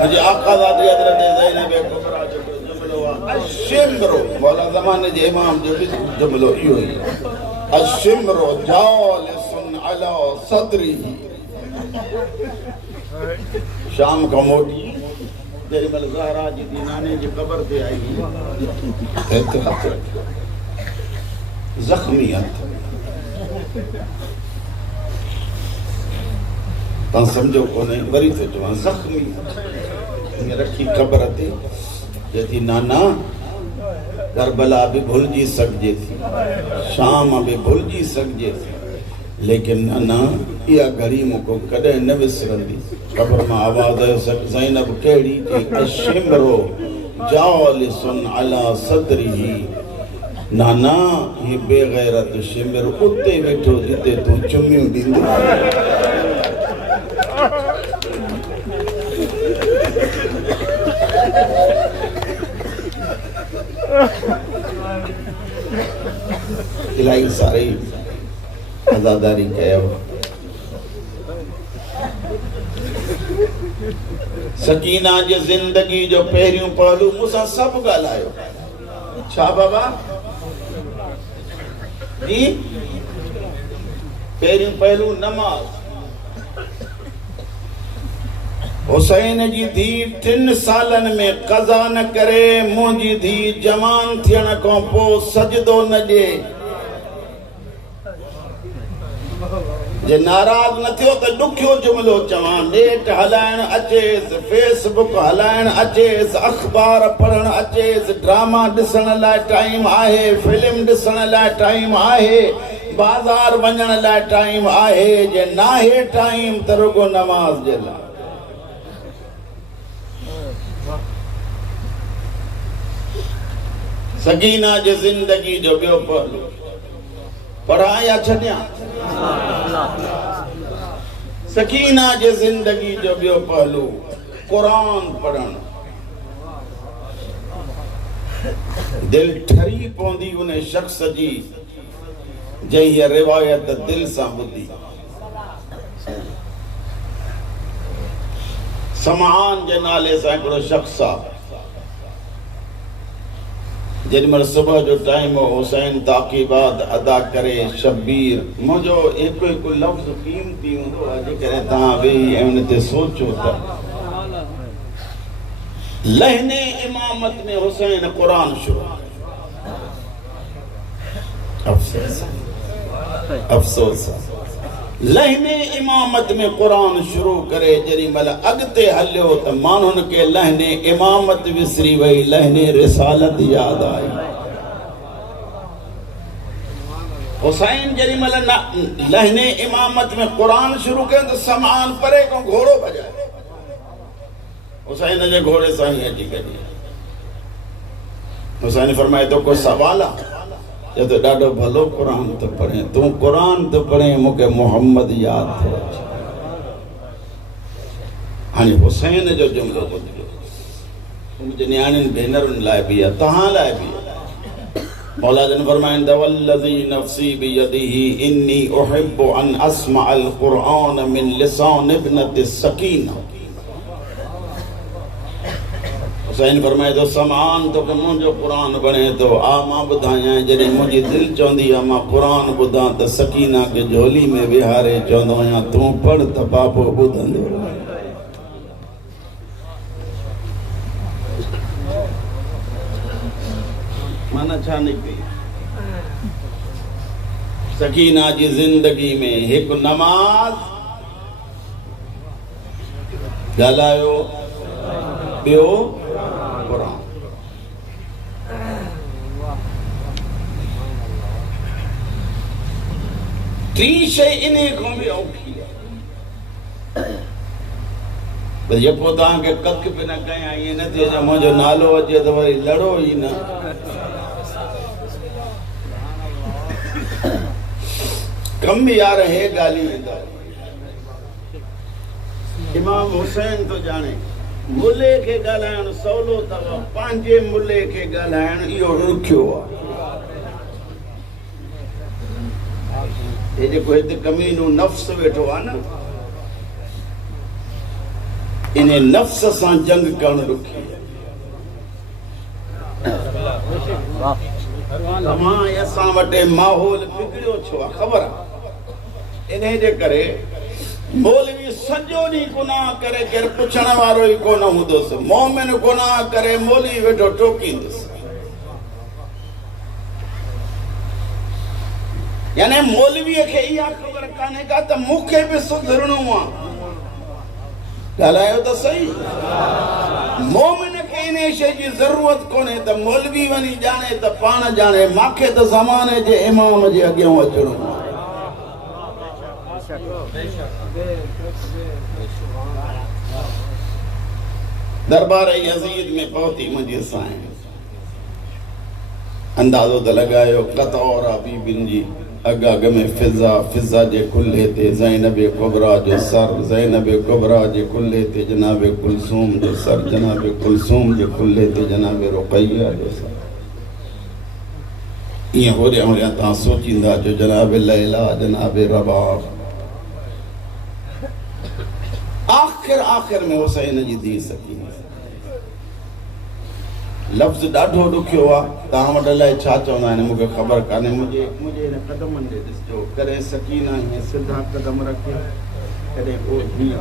मुझे आका ज़ात हज़रत ज़ैनब कुबरा जो जुमलो अशिम्रो वाला ज़माने जे इमाम जो जुमलो इहो ही अशिम्रो जालिसुन अला सदरी शाम का मोटी जेरी मल ज़हरा जी नाने जी कब्र ते आई ज़ख्मी हथ तव्हां सम्झो कोन्हे वरी थो चवां ज़ख्मी रखी ख़बर ते चए नाना करबला भी भुलिजी सघिजे थी शाम भी भुलिजी सघिजे थी लेकिन नाना इहा घड़ी मूंखे कॾहिं न विसरंदी ख़बर मां आवाज़ आयो ज़ैनब कहिड़ी चई अशिम्रो जालिसुन अला सदरिही नाना ये बेगैरत शिमर उते वेठो जिते तू चुमियूं ॾींदो इलाही सारे आज़ादारी कयो सकीना जे ज़िंदगी जो पहिरियों पहलू मूंसां सभु ॻाल्हायो छा बाबा जी पहिरियों पहलू नमाज। हुसैन जी धी 3 सालन में क़ज़ा न करे, मुंहिंजी धी जवान थियण खां पोइ सजदो न ॾे। जे नाराज़ न थियो त ॾुखियो जुमिलो चवां, नेट हलाइण अचेसि, फेसबुक हलाइण अचेसि, अख़बार पढ़ण अचेसि, ड्रामा ॾिसण लाइ टाइम आहे, फिल्म ॾिसण लाइ टाइम आहे, बाज़ार वञण लाइ टाइम आहे। जे नाहे टाइम त रुगो नमाज़ जे लाइ। सकीना जे ज़िंदगी जो ॿियो पहलू पढ़ां या छॾियां? सकीना जे ज़िंदगी जो ॿियो पहलू क़ुरान पढ़ण। दिल ठरी पवंदी उन शख्स जी जंहिं हीअ रिवायत दिल सां ॿुधी। समआन जे नाले सां हिकिड़ो शख्स आहे, जेॾीमहिल सुबुह जो टाइम हो, हुसैन ताक़ीबात अदा करे, शब्बीर मुंहिंजो हिकु हिकु लफ़्ज़ क़ीमती हूंदो आहे। जेकॾहिं तव्हां वेही ऐं उन ते सोचो त लहने इमामत में हुसैन क़ुरान शुरू। अफ़सोस लहने इमामत में क़ुरान शुरू करे जेॾीमहिल अॻिते हलियो त माण्हुनि खे लहने इमामत विसरी वई, लहने रिसालत यादि आई। हुसैन जेॾीमहिल लहने इमामत में क़ुरान शुरू कयो त समआन परे खां घोड़ो भॼाए हुसैन जे घोड़े सां ही अची गॾी। हुसैन फरमाए तो कोई सवाल आहे? चए तो ॾाढो भलो क़ुरान तो पढ़े, तूं क़ुरान तो पढ़े, मूंखे मोहम्मद यादि थो अचे। हाणे हुसैन जो जुमिलो ॿुधियो, मुंहिंजे नियाणियुनि भेनरुनि लाइ बि आहे, तव्हां लाइ बि आहे। मौला जन फरमाइनि त वल्लज़ी नफ़्सी बियदिही इन्नी उहिब्बु अन अस्मअल क़ुरआन मिन लिसान इब्नति सकीना। हुसैन फरमाए तो समआन तो मुंहिंजो क़ुरान बणे तो आ मां ॿुधायां। जॾहिं मुंहिंजी दिलि चवंदी आहे मां क़ुरान ॿुधां त सकीना खे झोली में विहारे चवंदो आहियां तूं पढ़ त बाबो ॿुधंदो। माना छा निकिती? सकीना जी ज़िंदगी में हिकु नमाज ॻाल्हायो, ॿियो क़ुरान। टी शइ इन खां बि औखी आहे। जे पोइ तव्हांखे कख बि न कयां, ईअं न थिए जो मुंहिंजो नालो अचे त वरी लड़ो ई न। कम यार हे ॻाल्हियूं ईंदा। इमाम हुसैन तो जाने मुल्ले खे ॻाल्हाइण सवलो अथव, पंहिंजे मुल्ले खे ॻाल्हाइण इहो ॾुखियो आहे। हे जेको हिते कमीनो नफ़्स वेठो आहे न, इन नफ़्स सां जंग करणु ॾुखी आहे। तव्हां असां वटि माहौल बिगड़ियो छो आहे ख़बर आहे? इन जे करे मौलवी सॼो ॾींहुं गुनाह करे, केरु पुछण वारो ई कोन हूंदुसि। मोमिन गुनाह करे, मौलवी वेठो टोकींदुसि। यानी मौलवीअ खे इहा ख़बर कान्हे का त मूंखे बि सुधरणो आहे। ॻाल्हायो त सही। मोमिन खे इन शइ जी ज़रूरत कोन्हे त मौलवी वञी ॼाणे त पाण ॼाणे, मूंखे त ज़माने जे इमाम जे अॻियां अचिणो आहे। दरबार यजीद में पहुती मुंहिंजी साईं, अंदाज़ो त लॻायो क़तौरा बीबियुनि जी अॻ में फिज़ा जे कुल्हे ते ज़ैनब कुबरा जो सर, ज़ैनब कुबरा जे कुल्हे ते जनाब कुलसूम जो सर, जनाब कुलसूम जे कुल्हे ते जनाब रुक़ैया जो सर। ईअं होरिया होरिया तव्हां सोचींदा जो जनाब लैला, जनाब रबाब। आखिर में हुसैन जी धी सकीना। लफ़्ज़ ॾाढो ॾुखियो आहे तव्हां वटि अलाए छा चवंदा आहिनि मूंखे ख़बर कान्हे मुंहिंजे हिन क़दमनि ॾे ॾिसिजो कॾहिं सकीना हीअं सिधा क़दम रखे कॾहिं पोइ हीअं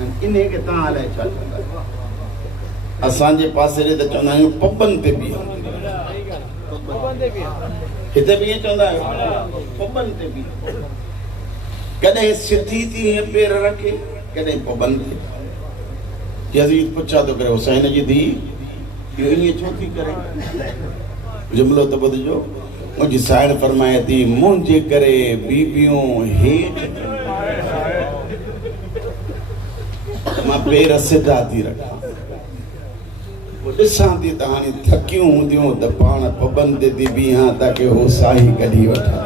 इन खे तव्हां अलाए छा चवंदा आहियो असांजे पासे ॾे त चवंदा आहियूं पबनि ते बीह हिते बि ईअं चवंदा आहियो पबनि ते बीह कॾहिं सिधी थी हीअं पेर रखे कॾहिं पबनि ते यज़ीद पुछा थो करे हुसैन जी धीउ इहो ईअं छो थी करे जुमिलो त ॿुधिजो मुंहिंजी साहिड़ फरमाए थी मुंहिंजे करे बीबियूं हेठि मां पेर सिधा थी रखां ॾिसां थी त हाणे थकियूं हूंदियूं त पाण पबनि ते थी बीहां ताकी हो साही कढी वठां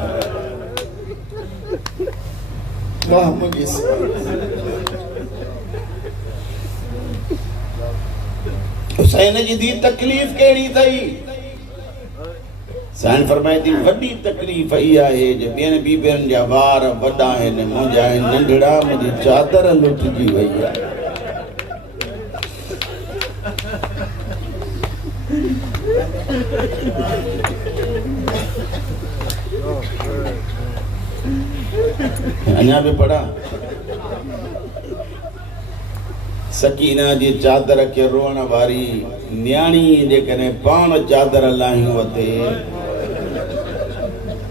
वाह मुंहिंजी हुसैन जी धी तकलीफ़ कहिड़ी अथई साईं फरमाए थी वॾी तकलीफ़ इहा आहे जो ॿियनि बीबियुनि जा वार वॾा आहिनि मुंहिंजा आहिनि नंढड़ा मुंहिंजी चादर लुटिजी वई आहे अञा बि पढ़ा सकीना जी चादर खे रोअण वारी न्याणी जेकॾहिं पाण चादर लाहियूं वते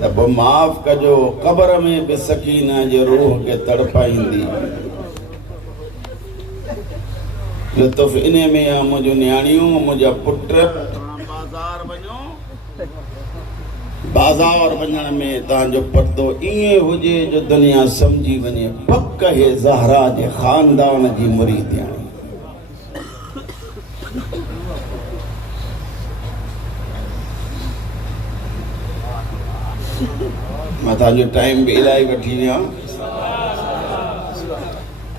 त पोइ माफ़ कजो क़बर में बि सकीना जे रूह खे तड़पाईंदी लुत्फ़ इन में आहे मुंहिंजूं न्याणियूं मुंहिंजा पुट बाज़ार वञण में तव्हांजो पर्दो ईअं हुजे जो दुनिया सम्झी वञे पक हे ज़हरा जे ख़ानदान जी मुरीदियाणी मां तव्हांजो टाइम बि इलाही वठी विया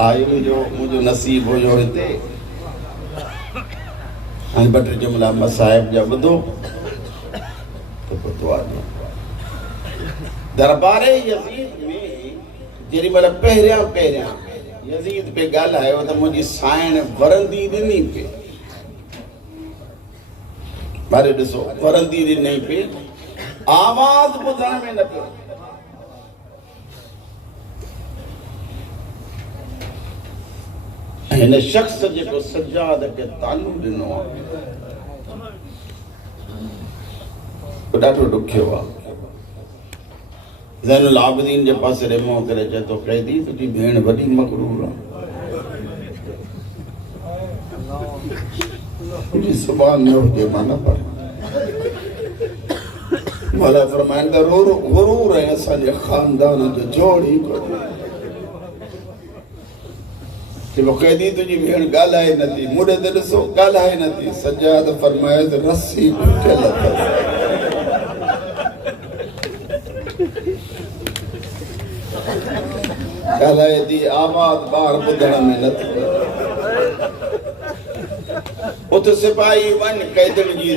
आयो जो मुंहिंजो नसीब हुयो हिते हाणे ॿ टे जुमिला मसाइब जा ॿुधो दरबारे यज़ीद में जेॾी महिल पहिरियां यज़ीद पे ॻाल्हायो त मुंहिंजी साइण वरंदी ॾिनी पे बारे ॾिसो वरंदी ॾिनी पे आवाज़ ॿुधण में न पियो हिन शख़्स जेको सजाद खे तालू ॾिनो आहे ॾाढो ॾुखियो आहे ज़ैनुल आबिदीन जे पासे ॾे मुंहुं करे चए थो क़ैदी तुंहिंजी भेण वॾी मग़रूर आहे तुंहिंजी ज़ुबान न हुजे मां न पढ़ मौला फरमाइनि त गुरूर ऐं असांजे ख़ानदान जो जोड़ ई कोन्हे क़ैदी तुंहिंजी भेण ॻाल्हाए नथी मुड़े त ॾिसो ॻाल्हाए नथी सजाद फरमाए त रस्सी ॿुटियल अथसि ॻाल्हाए थी आवाज़ ॿार ॿुधण में नथी उते सिपाही वञ कैदन जी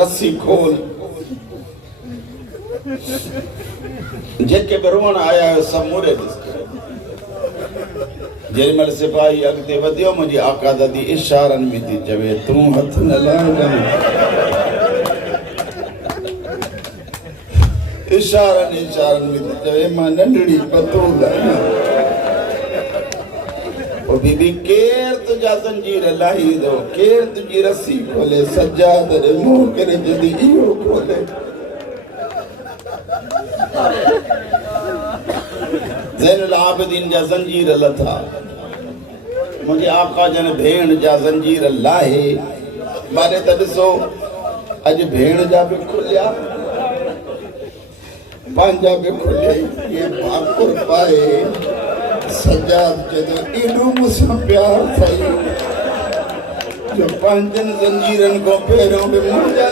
रस्सी खोल जेके बि रोअण आया आहियो सभु मुड़े ॾिस जेॾी महिल सिपाही अॻिते वधियो मुंहिंजी आका दादी इशारनि में थी चवे तूं हथ न लाइ इशारनि में थी चवे मां नंढड़ी बतूल पोइ बीबी केरु तुंहिंजा ज़ंजीर लाहींदो केरु तुंहिंजी रस्सी खोले सजाद ॾे मुंहुं करे जॾहिं इहो खोले ज़ैनुल आबिदीन जा ज़ंजीर लथा मुंहिंजे आका जन भेण जा ज़ंजीर लाहे माने त ॾिसो अॼु भेण जा बि खुलिया पंहिंजा बि खुलिया ये भाकुर पाए सजाद चए एॾो मूंसां प्यार अथई जो पंहिंजनि ज़ंजीरनि खां पहिरियों बि मुंहिंजा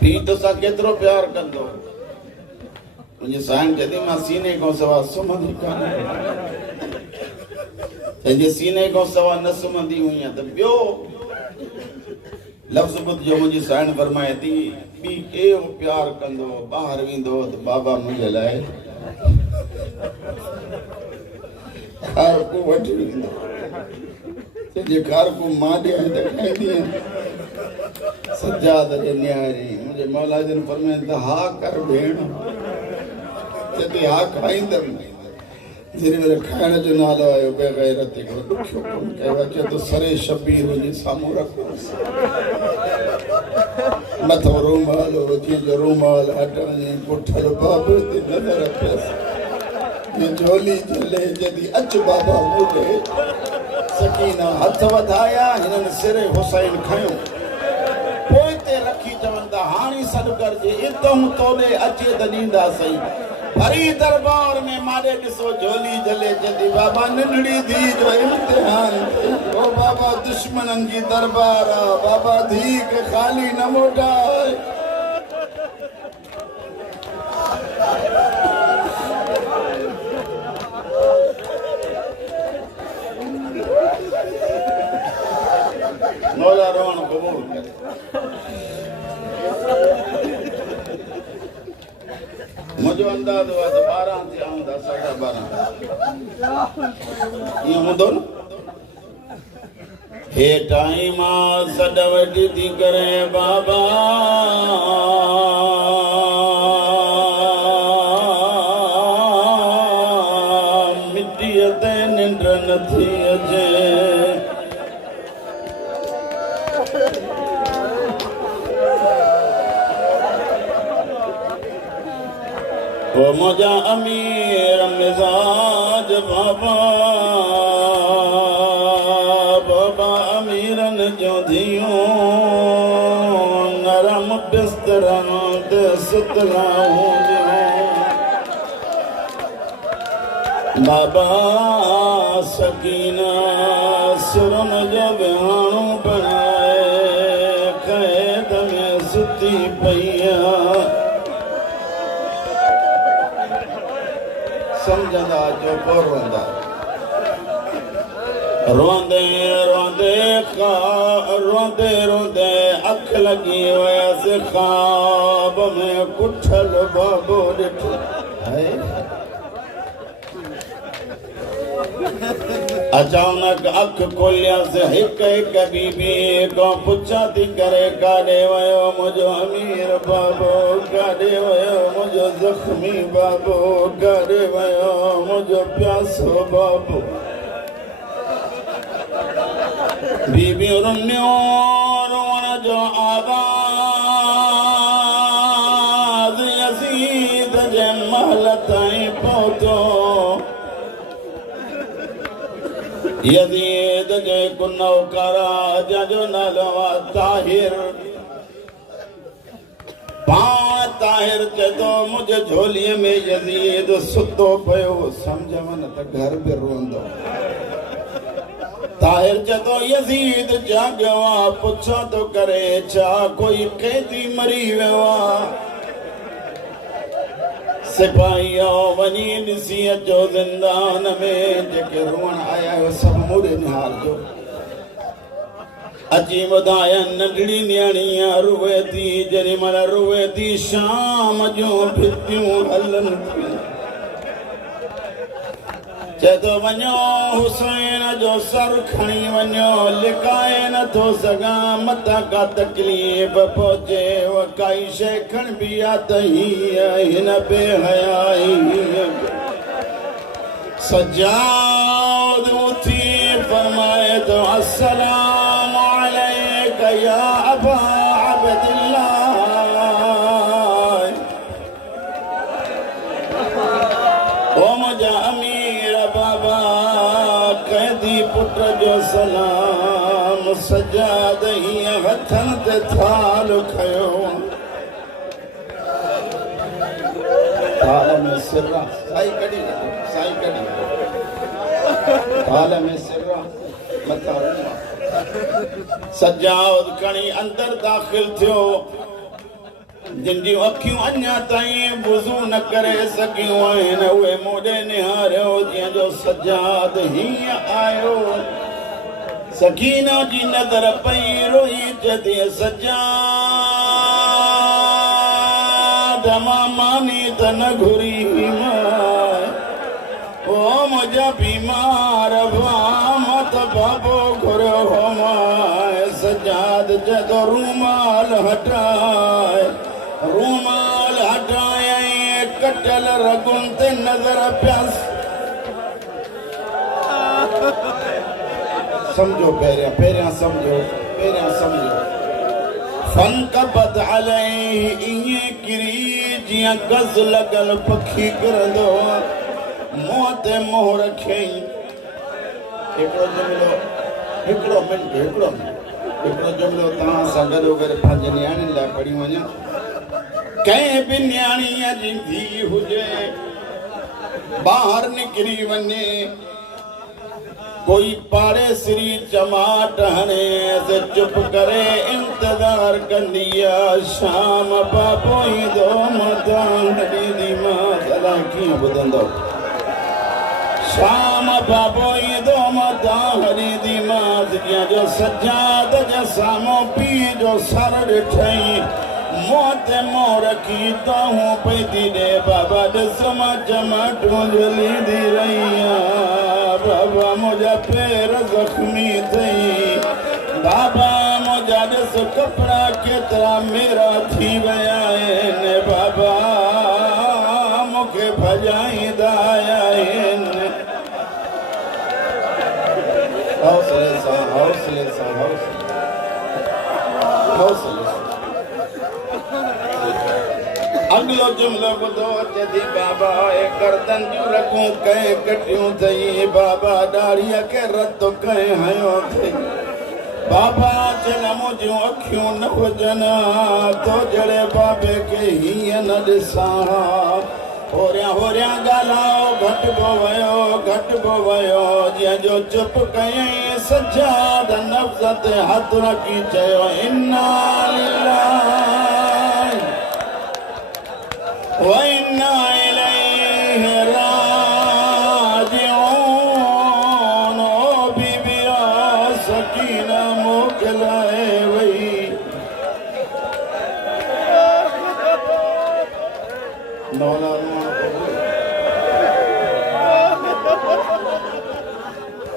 पी तोसां केतिरो प्यार कंदो मुंहिंजी साइण चए मां सीने खां सवाइ सुम्हंदी कान जंहिंजे सीने खां सवाइ न सुम्हंदी हुई त ॿियो लफ्ज़ बुध जो मुझी साइण फरमाए थी बी के वो प्यार कंदो बाहर विंदो तो बाबा मुझे लाए खार को वठी विंदो जे खार को मां दे त खाईंदी सज्जाद जे न्यारी मुझे मौला जन फरमाए त हा कर भेण ते हा खाईंदम जिन मेरे खाइण जो नालो आयो बेगैरत हिकिड़ो ॾुखियो कमु कयो आहे चए थो सरे शबीर वञी साम्हूं रखो मथो रूमाल हो जीअं जो रूमाल हटण जी पुठल बाबे ते नज़र पियसि झोली झले जॾहिं अच बाबा मूंखे सकीना हथ वधाया हिननि सिरे हुसैन खयो पोइ ते रखी चवनि था हाणे सॾु करजे इतों तोले अचे त ॾींदासीं हरी दरबार में मारे ॾिसो झोली जले जदी बाबा नंढड़ी धी जो इम्तिहान ओ बाबा दुश्मनन जी दरबार बाबा धी के खाली न मोटाए मौला रोण कबूल करे मुझे अंदाज हुआ तो 12 थी आऊंदा 12:30 ये हूंदो न हे टाइम सॾ वठी थी करे बाबा मिटीअ ते निंड नथी अचे वो मुझा अमीर मिजाज बाबा बाबा अमीरन जो धियूं नरम बिस्तरन ते सुतलाऊं बाबा सकीना सुरन जो बिहाणू बनाए कैद में सुती पईया समझंदा जो को रोंदा रोंदे रोंदे रोंदे रोंदे अख लगी वयसि ख्वाब में कुठल बाबो ॾिठो अचानक अख खोलियासीं हिक हिक बीबी को पुछा थी करे काॾे वयो मुंहिंजो अमीर बाबो काॾे वयो मुंहिंजो ज़ख्मी बाबो काॾे वयो मुंहिंजो प्यासो बाबो बीबी रुनियो रोअण जो आवाज़ यज़ीद जे महल ताईं पहुतो यज़ीद जो हिकु नौकर जंहिंजो नालो आहे ताहिर पाण ताहिर चए थो मुंहिंजे झोलीअ में यज़ीद सुतो पियो सम्झ मन त घर बि रोंदो ताहिर चए थो यज़ीद जाॻियो आहे पुछा थो करे छा कोई कैदी मरी वियो आहे सिपाही वञी ॾिसी अचो ज़िंदान में जेके रोअण आया आहियो सभु मूंॾे निहारजो अची ॿुधायनि नंढड़ी न्याणी रुए थी जेॾी महिल रुए थी शाम जूं भितियूं हलनि थियूं चए थो वञो हुसैन जो सर खणी वञो लिकाए नथो सघां मथां का तकलीफ़ पहुचे काई शइ खणबी आहे त हीअ हिन बेहयाई सज्जाद उथी फरमाए थो अस्सलामु अलैका या अबा अब्दुल्लाह ओ मुंहिंजा अमीर बाबा कैदी पुट जो सलाम सजाद हीअं हथनि ते थाल खयो थाल में सिरा साई कढी साई कढी थाल में सिरा मथा सजाद खणी अंदर दाख़िल थियो जिन जी अखियूं अञा ताईं वुज़ू न करे सघियूं आहिनि उहे मूंॾे निहारियो जीअं जो सजाद हीअं आयो सकीना जी नजर पई रोई जदे सजाद मानी तन घुरी माए ओ मुझा बीमार मत बाबो घुर हो माए सजाद जदो रूमाल हटाए कटल रगुन ते नजर प्यास समझो पहिरियां समझो फन कबत अलैहि इए किरी जियां गज़ लगल पखी करंदो मुंह ते मोह रखई हिकिड़ो जुमिलो तव्हां सां गॾो गॾु पंहिंजे नियाणियुनि लाइ पढ़ी वञा कंहिं बि नियाणीअ जी धीउ हुजे ॿाहिरि निकिरी वञे कोई पाड़ेसरी चमाट हणे त चुप करे इंतज़ार कंदी आहे शाम बाबो ईंदो मथां ॾींदी मां अलाए कीअं ॿुधंदो शाम बाबो ईंदो मथां ॾींदी मां जो सजाद जे साम्हूं पीउ जो सर ॾिठई मुंह ते मुंह रखी तहूं पई थी ॾे बाबा ॾिस मां चमाटूं झलींदी रही आहियां बाबा मुंहिंजा पेर ज़ख़्मी अथई बाबा मुंहिंजा ॾिस कपिड़ा केतिरा मेरा थी विया आहिनि बाबा मूंखे भॼाईंदा आहिनि हौसले सां अगलो जुमलो ॿुधो चदी बाबा गर्दन जूं रगूं कंहिं कटियूं अथई बाबा ॾाड़ीअ खे रतो कंहिं हयो अथई बाबा चल मुंहिंजूं अखियूं न हुजनि तो जहिड़े बाबे खे हीअं न ॾिसां होरियां ॻाल्हायो घटिबो वियो जीअं जो चुप कयईं सजाद नफ़्ज़ ते हथ रखी चयो इन्ना लिल्लाहि व इन्ना इलैहि राजिऊन ओ बीबिया सकीना मोकिलाए वई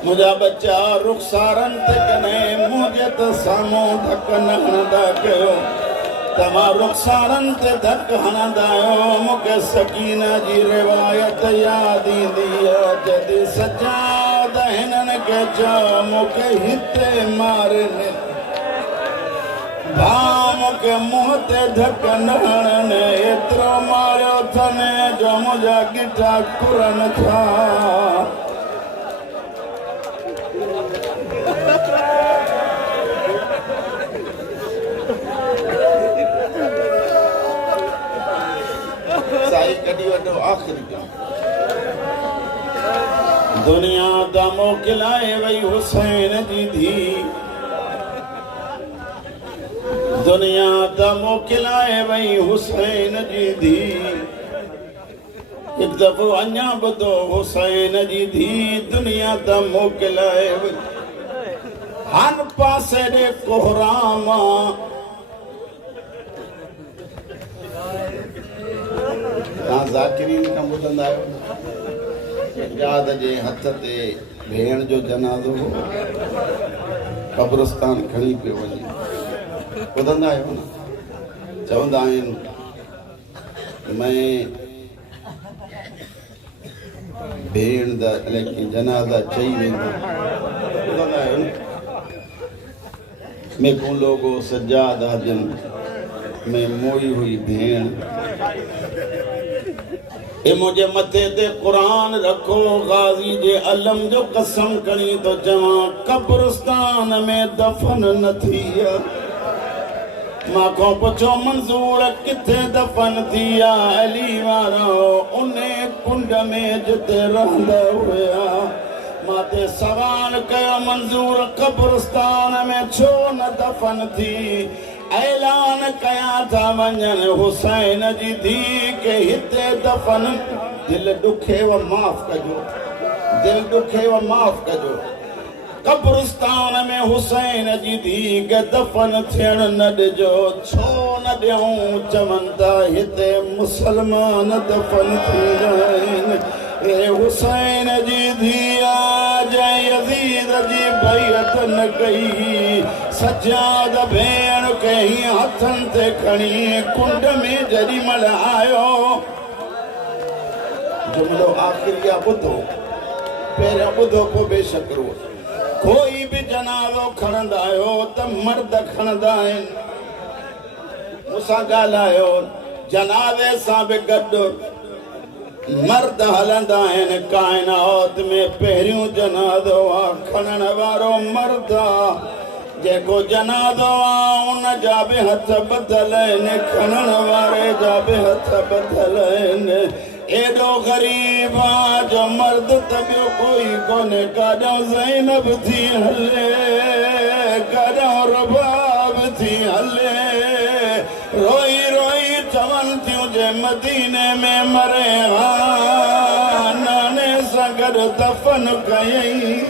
मुझा बच्चा रुखसारन ते कने मुझे त सामो धक न हणंदा कयो तमा रुखसारन ते धक हणंदा आहियो मूंखे सकीना जी रिवायत याद ईंदी आहे जॾहिं सजाद हिननि खे चयो मूंखे हिते मारनि भाउ मूंखे मुंहं ते धक न हणनि एतिरो मारियो अथनि जो मुंहिंजा गिठा कुरनि था दुनिया दा मोकिलाए वई हुसैन जी धी दुनिया दा मोकिलाए वई हुसैन जी धी एक दफ़ो अञा ॿुधो हुसैन जी धी दुनिया दा मोकिलाए वई हर पासे ॾे कोहराम तव्हां ज़ाकिरीन खां ॿुधंदा आहियो याद जे हथ ते भेण जो जनाज़ो हो क़ब्रस्तान खणी पियो वञे ॿुधंदा आहियो न चवंदा आहिनि मैं भेण दा लेकिन जनाज़ा चई वेंदा ॿुधंदा आहियो न मैं को लोगो सजाद दिन में मोई हुई भेण ए मुझे मथे ते कुरान रखो गाज़ी जे अलम जो कसम करी तो चवां कब्रिस्तान में दफन न थी मां को पुछो मंज़ूर किथे दफन थी अली वारा उन्हे कुंड में जिते रहंदा हुया मां ते सवाल कयो मंज़ूर कब्रिस्तान में छो न दफन थी ऐलान कया था वञन हुसैन जी धी के हिते दफन दिल दुखे व माफ़ कजो कब्रिस्तान में हुसैन जी धी के दफन थियण न ॾिजो। छो न ॾियूं? चवनि था हिते मुसलमान दफन थी रहिया आहिनि। ए हुसैन जी धीअ जंहिं यज़ीद जी बैअत न कई, सजाद भेण कई हथनि ते खणी कुंड में जेॾीमहिल आयो, जुमिलो आख़िरी आहे ॿुधो, पहिरियों ॿुधो पोइ बेशक रो। कोई भी जनाज़ो खणंदा आहियो त मर्द खणंदा आहिनि। मूंसां ॻाल्हायो, जनाज़े सां बि गॾु मर्द हलंदा आहिनि। काइनात में पहिरियों जनाज़ो आहे खणण वारो मर्द आहे। जेको जनाज़ो आहे उन जा बि हथ ॿधल आहिनि, खणण वारे जा बि हथ ॿधल आहिनि। एॾो ग़रीब आहे जो मर्द त ॿियो कोई कोन्हे। काॾों ज़ैनब थी हले, काॾों रबाब थी हले, रोई रोई चवनि थियूं जे मदीने में मरे हा नाने सां गॾु दफ़न कयई।